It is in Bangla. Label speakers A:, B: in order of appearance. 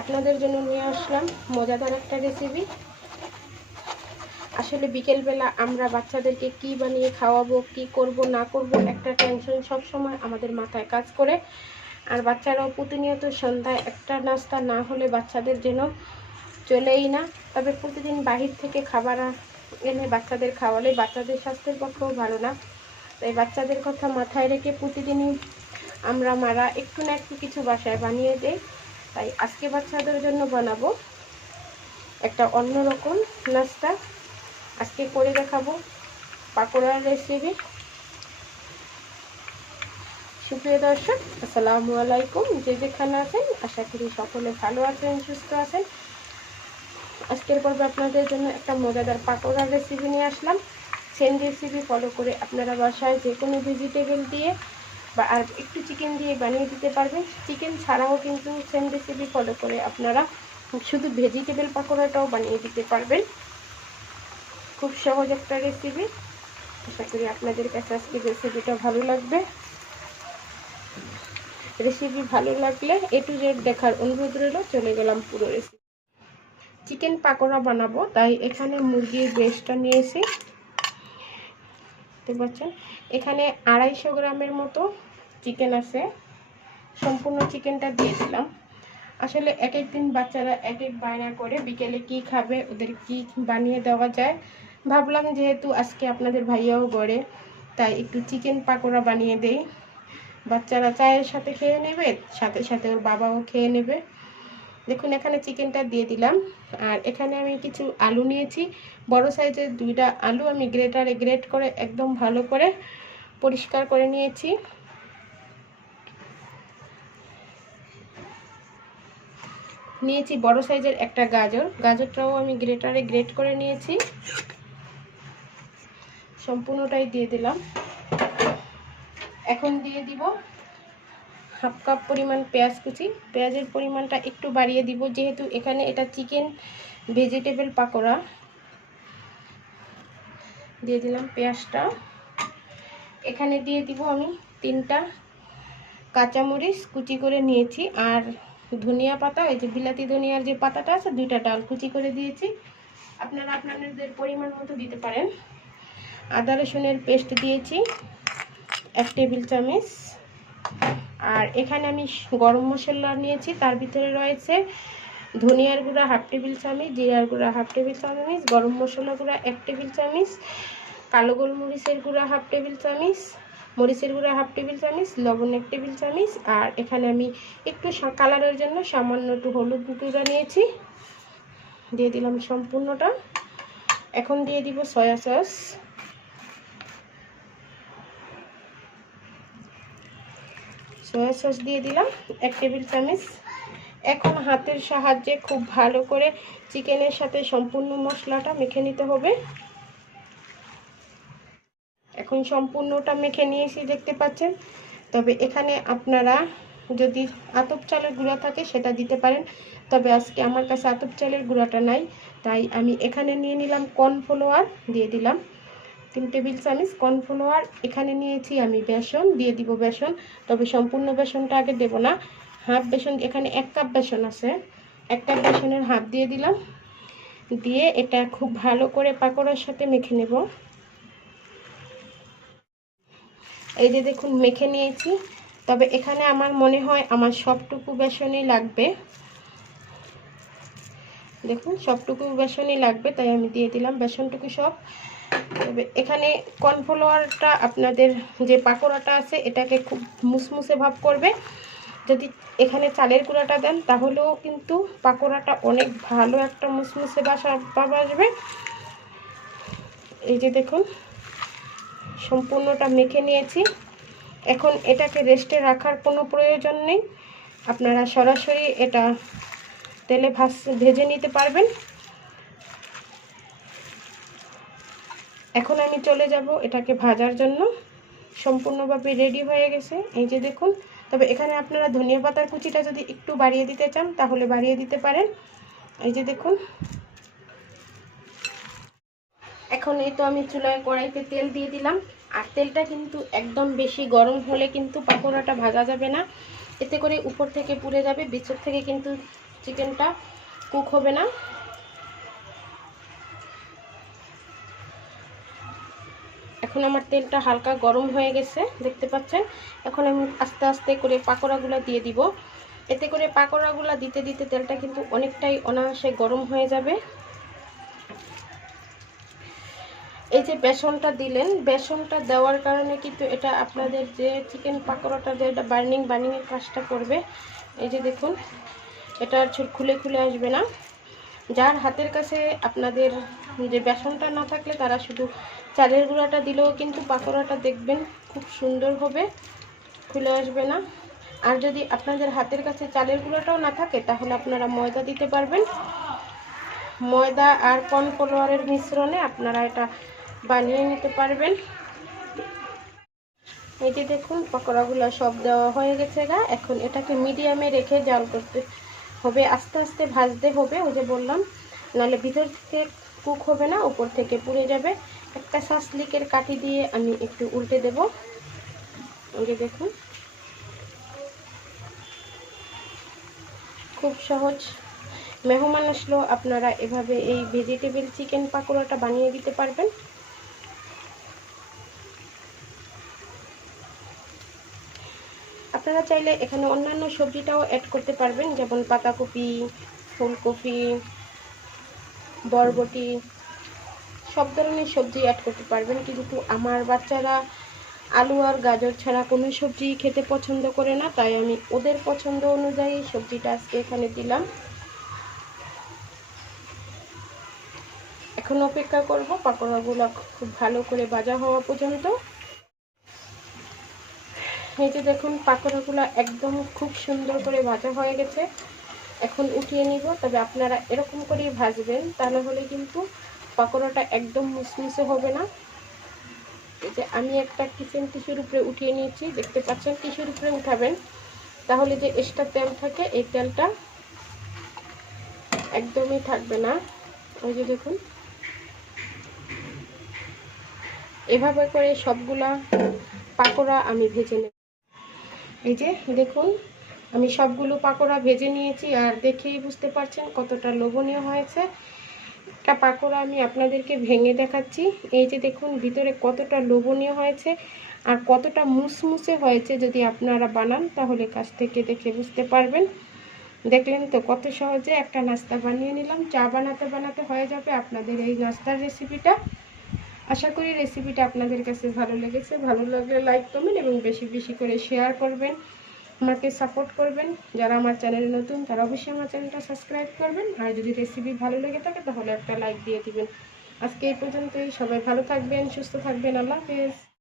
A: আপনাদের জন্য নিয়ে আসলাম। মজাদার একটা রেসিপি আসলে বিকেলবেলা আমরা বাচ্চাদেরকে কি বানিয়ে খাওয়াবো, কি করব, না করব, একটা টেনশন সব সময় আমাদের মাথায় কাজ করে। আর বাচ্চারাও প্রতিনিয়ত সন্ধ্যায় একটা নাস্তা না হলে বাচ্চাদের যেন চলেই না। তবে প্রতিদিন বাহির থেকে খাবার এনে বাচ্চাদের খাওয়ালে বাচ্চাদের স্বাস্থ্যের পক্ষেও ভালো না। তাই বাচ্চাদের কথা মাথায় রেখে প্রতিদিনই আমরা মারা একটু না একটু কিছু বাসায় বানিয়ে দেই। তাই আজকে বাচ্চাদের জন্য বানাবো একটা অন্যরকম নাস্তা। আজকে করে দেখাবো পাকোড়ার রেসিপি সুপ্রিয় দর্শক, আসসালামু আলাইকুম। যে যেখানে আছেন, আশা করি সকলে ভালো আছেন, সুস্থ আছেন। আজকের পর্বে আপনাদের জন্য একটা মজাদার পাকোড়ার রেসিপি নিয়ে আসলাম। সেম রেসিপি ফলো করে আপনারা বাসায় যে কোনো ভেজিটেবল দিয়ে বা আর একটু চিকেন দিয়ে বানিয়ে দিতে পারবেন। চিকেন ছাড়াও কিন্তু সেম রেসিপি ফলো করে আপনারা শুধু ভেজিটেবল পাকোড়াটাও বানিয়ে দিতে পারবেন। খুব সহজ একটা রেসিপি আশা করি আপনাদের কাছে আজকে রেসিপিটা ভালো লাগবে। রেসিপি ভালো লাগলে এ টু জেড দেখার অনুরোধ রইল, চলে গেলাম পুরো রেসিপি চিকেন পাকোড়া বানাবো, তাই এখানে মুরগির ব্রেস্টটা নিয়েছি। দেখতে পাচ্ছেন এখানে আড়াইশো গ্রামের মতো চিকেন আছে। সম্পূর্ণ চিকেনটা দিয়ে দিলাম। আসলে এক এক দিন বাচ্চারা এক এক বায়না করে বিকেলে কি খাবে, ওদের কি বানিয়ে দেওয়া যায়। ভাবলাম যেহেতু আজকে আপনাদের ভাইয়াও গড়ে, তাই একটু চিকেন পাকোড়া বানিয়ে দেই। বাচ্চারা চায়ের সাথে খেয়ে নেবে, সাথে সাথে ওর বাবাও খেয়ে নেবে। দেখুন, এখানে চিকেনটা দিয়ে দিলাম। আর এখানে আমি কিছু আলু নিয়েছি। বড় সাইজের দুইটা আলু আমি গ্রেটারে গ্রেট করে একদম ভালো করে পরিষ্কার করে নিয়েছি। নিয়েছি বড় সাইজের একটা গাজর। গাজরটাও আমি গ্রেটারে গ্রেট করে নিয়েছি। সম্পূর্ণটাই দিয়ে দিলাম। এখন দিয়ে দিব হাফ কাপ পরিমাণ পেঁয়াজ কুচি। পেঁয়াজের পরিমাণটা একটু বাড়িয়ে দিব, যেহেতু এখানে এটা চিকেন ভেজিটেবল পাকোড়া। দিয়ে দিলাম পেঁয়াজটা। এখানে দিয়ে দিব আমি তিনটা কাঁচামরিচ কুচি করে নিয়েছি, আর ধনিয়া পাতা, এই যে বিলাতি ধনিয়ার যে পাতাটা আছে, দুইটা ডাল কুচি করে দিয়েছি। আপনারা আপনাদের পরিমাণ মতো দিতে পারেন। আদা রসুনের পেস্ট দিয়েছি, এক টেবিল চামচ। আর এখানে আমি গরম মশলা নিয়েছি, তার ভিতরে রয়েছে ধনিয়ার গুঁড়া হাফ টেবিল চামচ, জিরার গুঁড়া হাফ টেবিল চামচ, গরম মশলা গুঁড়া এক টেবিল চামচ, কালো গোলমরিচের গুঁড়া হাফ টেবিল চামচ, মরিচের গুঁড়া হাফ টেবিল চামচ, লবণ এক টেবিল চামচ, আর এখানে আমি একটু কালারের জন্য সামান্য একটু হলুদ গুঁড়া নিয়েছি। দিয়ে দিলাম সম্পূর্ণটা। এখন দিয়ে দিব সয়া সস। সয়া সস দিয়ে দিলাম, এক টেবিল চামচ। এখন হাতের সাহায্যে খুব ভালো করে চিকেনের সাথে সম্পূর্ণ মশলাটা মেখে নিতে হবে। এখন সম্পূর্ণটা মেখে নিয়েছি, দেখতে পাচ্ছেন? তবে এখানে আপনারা যদি আতপ চালের গুঁড়া থাকে সেটা দিতে পারেন। তবে আজকে আমার কাছে আতপ চালের গুঁড়াটা নাই, তাই আমি এখানে নিয়ে নিলাম কর্নফ্লাওয়ার, দিয়ে দিলাম। তিন টেবিল চামচ কর্নফ্লাওয়ার এখানে নিয়েছি আমি বেসন, দিয়ে দিব বেসন। তবে সম্পূর্ণ বেসনটা আগে দেব না। হাফ বেসন, এখানে এক কাপ বেসন আছে। এক কাপ বেসনের হাফ দিয়ে দিলাম। দিয়ে এটা খুব ভালো করে পাকোড়ার সাথে মেখে নেব। এই যে দেখুন, মেখে নিয়েছি। তবে এখানে আমার মনে হয় আমার সবটুকু বেসনই লাগবে। দেখুন, সবটুকু বেসনই লাগবে, তাই আমি দিয়ে দিলাম বেসনটুকু সব। তবে এখানে কর্নফ্লাওয়ারটা আপনাদের যে পাকোড়াটা আছে, এটাকে খুব মুসমুসে ভাব করবে। যদি এখানে চালের গুঁড়াটা দেন, তাহলেও কিন্তু পাকোড়াটা অনেক ভালো একটা মুসমুসে বাসা ভাব আসবে। এই যে দেখুন, সম্পূর্ণটা মেখে নিয়েছি। এখন এটাকে রেস্টে রাখার কোনো প্রয়োজন নেই। আপনারা সরাসরি এটা তেলে ভাজ ভেজে নিতে পারবেন। এখন আমি চলে যাব এটাকে ভাজার জন্য। সম্পূর্ণভাবে রেডি হয়ে গেছে। এই যে দেখুন, তবে এখানে আপনারা ধনিয়া পাতার কুচিটা যদি একটু বাড়িয়ে দিতে চান, তাহলে বাড়িয়ে দিতে পারেন। এই যে দেখুন। এখন এই তো আমি চুলায় কড়াইতে তেল দিয়ে দিলাম। আর তেলটা কিন্তু একদম বেশি গরম হলে কিন্তু পাকোড়াটা ভাজা যাবে না। এতে করে উপর থেকে পুড়ে যাবে, ভিতর থেকে কিন্তু চিকেনটা কুক হবে না। এখন আমার তেলটা হালকা গরম হয়ে গেছে, দেখতে পাচ্ছেন? এখন আমি আস্তে আস্তে করে পাকোড়াগুলো দিয়ে দিব। এতে করে পাকোড়াগুলো দিতে দিতে তেলটা কিন্তু অনেকটাই অনায়াসে গরম হয়ে যাবে। এই যে বেসনটা দিলেন, বেসনটা দেওয়ার কারণে কিন্তু এটা আপনাদের যে চিকেন পাকোড়াটা যে এটা বার্নিং, বার্নিংয়ের কাজটা করবে, এই যে দেখুন, এটা আর খুলে খুলে আসবে না। যার হাতের কাছে আপনাদের যে বেসনটা না থাকলে তারা শুধু চালের গুঁড়াটা দিলেও কিন্তু পাকোড়াটা দেখবেন খুব সুন্দর হবে, খুলে আসবে না। আর যদি আপনাদের হাতের কাছে চালের গুঁড়াটাও না থাকে, তাহলে আপনারা ময়দা দিতে পারবেন। ময়দা আর কর্নফ্লাওয়ারের মিশ্রণে আপনারা এটা বানিয়ে নিতে পারবেন। এই যে দেখুন, পকোড়াগুলো সব দেওয়া হয়ে গেছে গা। এখন এটাকে মিডিয়ামে রেখে জাল করতে হবে, আস্তে আস্তে ভাজতে হবে, ওই যে বললাম। নাহলে ভিতর থেকে কুক হবে না, উপর থেকে পুড়ে যাবে। একটা শাসলিকের কাঠি দিয়ে আমি একটু উল্টে দেব। ওই যে দেখুন। খুব সহজ। মেহমান আসলেও আপনারা এভাবে এই ভেজিটেবল চিকেন পাকোড়াটা বানিয়ে দিতে পারবেন। আপনারা চাইলে এখানে অন্যান্য সবজিটাও অ্যাড করতে পারবেন, যেমন পাতাকপি, ফুলকপি, বরবটি, সব ধরনের সবজি অ্যাড করতে পারবেন। কিন্তু আমার বাচ্চারা আলু আর গাজর ছাড়া কোনো সবজি খেতে পছন্দ করে না, তাই আমি ওদের পছন্দ অনুযায়ী সবজিটা আজকে এখানে দিলাম। এখন অপেক্ষা করব পাকোড়াগুলো খুব ভালো করে ভাজা হওয়া পর্যন্ত। এই যে দেখুন, পাকোড়াগুলো একদম খুব সুন্দর করে ভাজা হয়ে গেছে। এখন উঠিয়ে নিব, তবে আপনারা এরকম করেই ভাজবেন, তাহলে হলে কিন্তু পাকোড়াটা একদম মুসমুসে হবে না। এই যে আমি একটা কিচেন টিস্যুর উপরে উঠিয়ে নিয়েছি, দেখতে পাচ্ছেন টিস্যুর উপরে উঠাবেন। তাহলে যে এক্সট্রা তেল থাকে, এই তেলটা একদমই থাকবে না। ওই যে দেখুন। এভাবে করে সবগুলা পাকোড়া আমি ভেজে নেব। এই যে, দেখুন, আমি সবগুলো পাকোড়া ভেজে নিয়েছি আর দেখেই বুঝতে পারছেন কতটা লোভনীয় হয়েছে। একটা পাকোড়া আমি আপনাদেরকে ভেঙে দেখাচ্ছি। এই যে দেখুন, ভিতরে কতটা লোভনীয় হয়েছে আর কতটা মুসমুসে হয়েছে যদি আপনারা বানান, তাহলে কাছ থেকে দেখে বুঝতে পারবেন। দেখলেন তো কত সহজে একটা নাস্তা বানিয়ে নিলাম। চা বানাতে বানাতে হয়ে যাবে আপনাদের এই নাস্তার রেসিপিটা আশা করি রেসিপিটা আপনাদের কাছে ভালো লেগেছে। ভালো লাগলে লাইক করবেন এবং বেশি বেশি করে শেয়ার করবেন। আমাকে সাপোর্ট করবেন। যারা আমার চ্যানেলে নতুন, তারা অবশ্যই আমার চ্যানেলটা সাবস্ক্রাইব করবেন। আর যদি রেসিপি ভালো লেগে থাকে, তাহলে একটা লাইক দিয়ে দিবেন। আজকে এই পর্যন্তই। সবাই ভালো থাকবেন, সুস্থ থাকবেন। আল্লাহ হাফেজ।